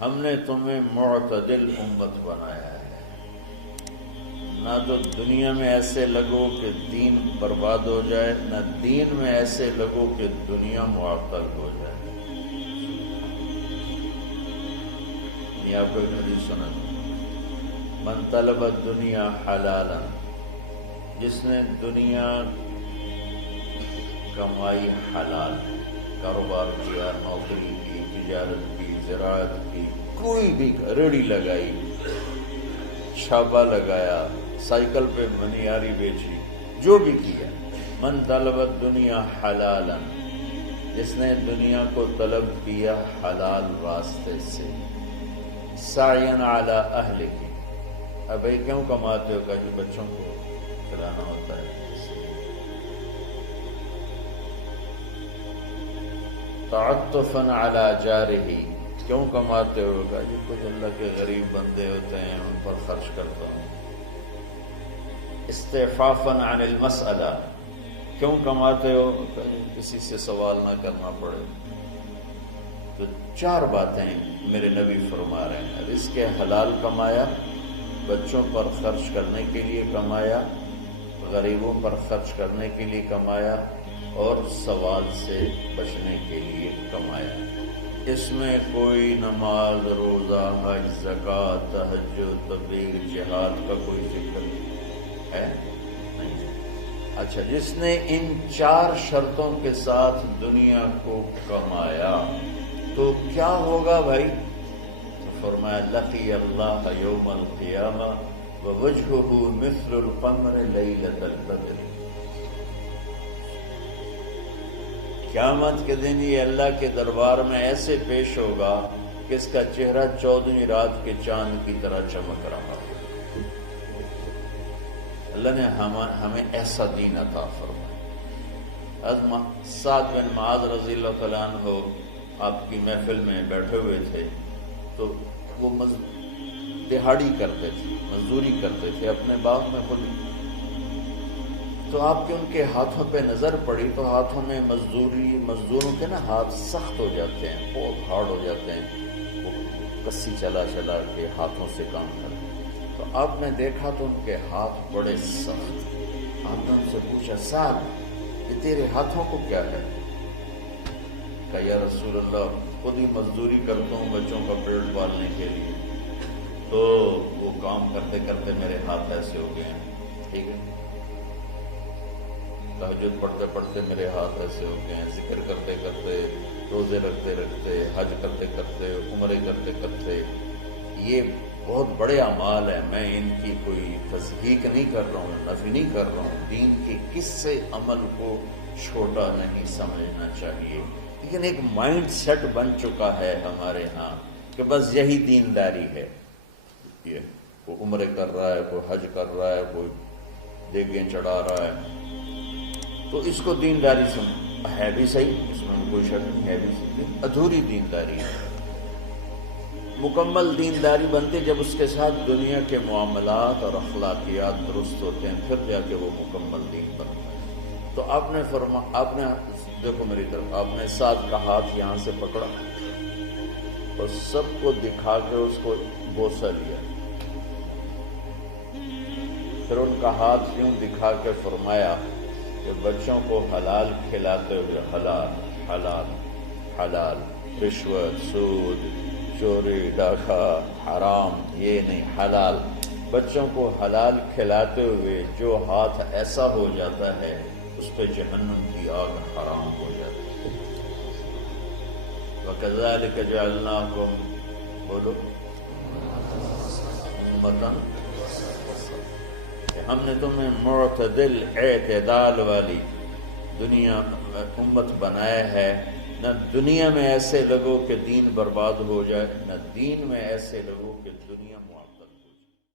ہم نے تمہیں معتدل امت بنایا ہے، نہ تو دنیا میں ایسے لگو کہ دین برباد ہو جائے، نہ دین میں ایسے لگو کہ دنیا معطل ہو جائے۔ یہ آپ کو ایک حدیث سنا دوں، من طلب الدنیا حلالا، جس نے دنیا کمائی حلال، کاروبار کیا، نوکری کی، تجارت کی، زراعت کی، کوئی بھی ریڑھی لگائی، چھاپا لگایا، سائیکل پہ منیاری بیچی، جو بھی کیا، من طلب الدنیا حلالا، جس نے دنیا کو طلب کیا حلال راستے سے، سعین علی اہلہ، اب بھائی کیوں کماتے ہو؟ کہ بچوں کو کھلانا ہوتا ہے، تعطفا علی جارہ، کیوں کماتے ہو؟ کہ جی کچھ اللہ کے غریب بندے ہوتے ہیں ان پر خرچ کرتا ہوں۔ استعفافا عن المسئلہ، کیوں کماتے ہو؟ کہ کسی سے سوال نہ کرنا پڑے۔ تو چار باتیں میرے نبی فرما رہے ہیں، رزق حلال کمایا، بچوں پر خرچ کرنے کے لیے کمایا، غریبوں پر خرچ کرنے کے لیے کمایا، اور سوال سے بچنے کے لیے کمایا۔ اس میں کوئی نماز، روزہ، حج، زکوٰۃ، تہجد، تبلیغ، جہاد کا کوئی ذکر ہے نہیں۔ اچھا، جس نے ان چار شرطوں کے ساتھ دنیا کو کمایا تو کیا ہوگا بھائی؟ تو فرمایا لقی اللہ یوم القیامہ ووجہہ مثل القمر لیلۃ البدر، قیامت کے دن یہ اللہ کے دربار میں ایسے پیش ہوگا کہ اس کا چہرہ 14ویں رات کے چاند کی طرح چمک رہا ہے۔ اللہ نے ہمیں ایسا دین عطا فرمایا۔ سعد بن معاذ رضی اللہ تعالیٰ عنہ آپ کی محفل میں بیٹھے ہوئے تھے، تو وہ دہاڑی کرتے تھے، مزدوری کرتے تھے اپنے باغ میں خود، تو آپ کے ان کے ہاتھوں پہ نظر پڑی تو ہاتھوں میں مزدوروں کے نا ہاتھ سخت ہو جاتے ہیں، بہت ہارڈ ہو جاتے ہیں، وہ کسی چلا چلا کے ہاتھوں سے کام کرتے ہیں۔ تو آپ نے دیکھا تو ان کے ہاتھ بڑے سخت۔ آپ نے ان سے پوچھا سعد یہ تیرے ہاتھوں کو کیا ہے؟ کہا یا رسول اللہ خود ہی مزدوری کرتا ہوں بچوں کا پیٹ پالنے کے لیے، تو وہ کام کرتے کرتے میرے ہاتھ ایسے ہو گئے ہیں، ٹھیک ہے، تہجد پڑھتے پڑھتے میرے ہاتھ ایسے ہو گئے ہیں، ذکر کرتے کرتے، روزے رکھتے رکھتے، حج کرتے کرتے، عمرے کرتے کرتے، یہ بہت بڑے اعمال ہیں، میں ان کی کوئی تصدیق نہیں کر رہا ہوں، نفی نہیں کر رہا ہوں، دین کے کسی عمل کو چھوٹا نہیں سمجھنا چاہیے، لیکن ایک مائنڈ سیٹ بن چکا ہے ہمارے ہاں کہ بس یہی دینداری ہے، یہ کوئی عمرے کر رہا ہے، کوئی حج کر رہا ہے، کوئی دیگیں چڑھا رہا ہے، تو اس کو دینداری ہے بھی صحیح، اس میں کوئی شک نہیں ہے بھی صحیح، ادھوری دینداری ہے۔ مکمل دینداری بنتی جب اس کے ساتھ دنیا کے معاملات اور اخلاقیات درست ہوتے ہیں، پھر جا کے وہ مکمل دین بنتا ہے۔ تو آپ نے دیکھو میری طرف، آپ نے سعد کا ہاتھ یہاں سے پکڑا اور سب کو دکھا کے اس کو بوسہ لیا، پھر ان کا ہاتھ یوں دکھا کے فرمایا کہ بچوں کو حلال کھلاتے ہوئے، حلال حلال حلال، رشوت، سود، چوری، ڈاکہ، حرام، یہ نہیں، حلال، بچوں کو حلال کھلاتے ہوئے جو ہاتھ ایسا ہو جاتا ہے اس پہ جہنم کی آگ حرام ہو جاتی ہے۔ وَكَذَلِكَ جَعَلْنَاكُمْ، بولو، امتاً، ہم نے تمہیں معتدل، اعتدال والی دنیا امت بنایا ہے، نہ دنیا میں ایسے لگو کہ دین برباد ہو جائے، نہ دین میں ایسے لگو کہ دنیا